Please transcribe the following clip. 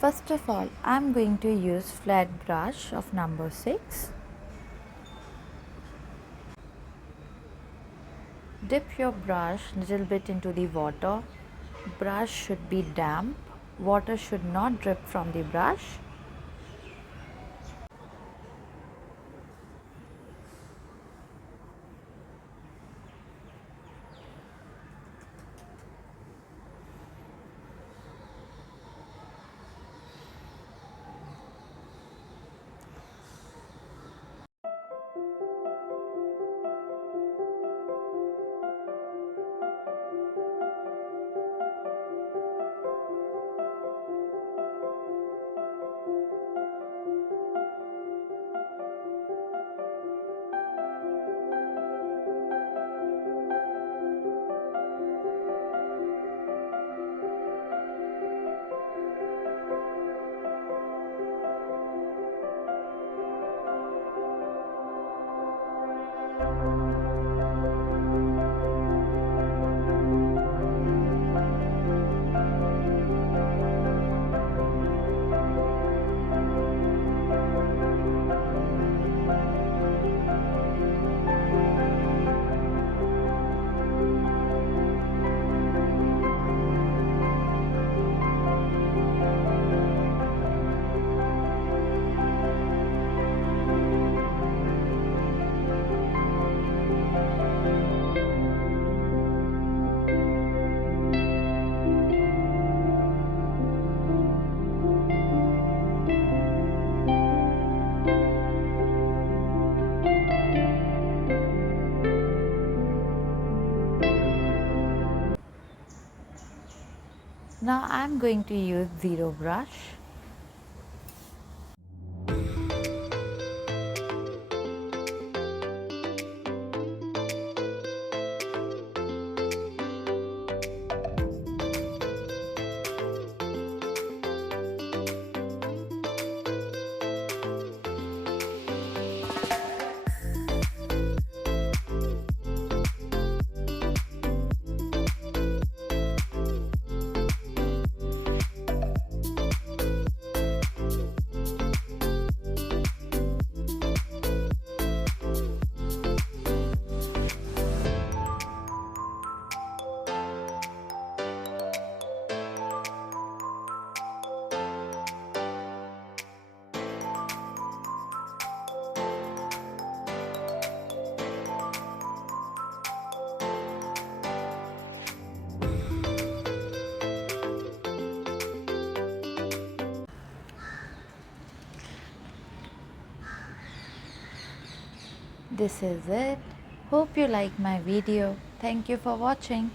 First of all, I am going to use flat brush of number 6. Dip your brush little bit into the water. Brush should be damp. Water should not drip from the brush. Now I am going to use zero brush. This is it. Hope you like my video. Thank you for watching.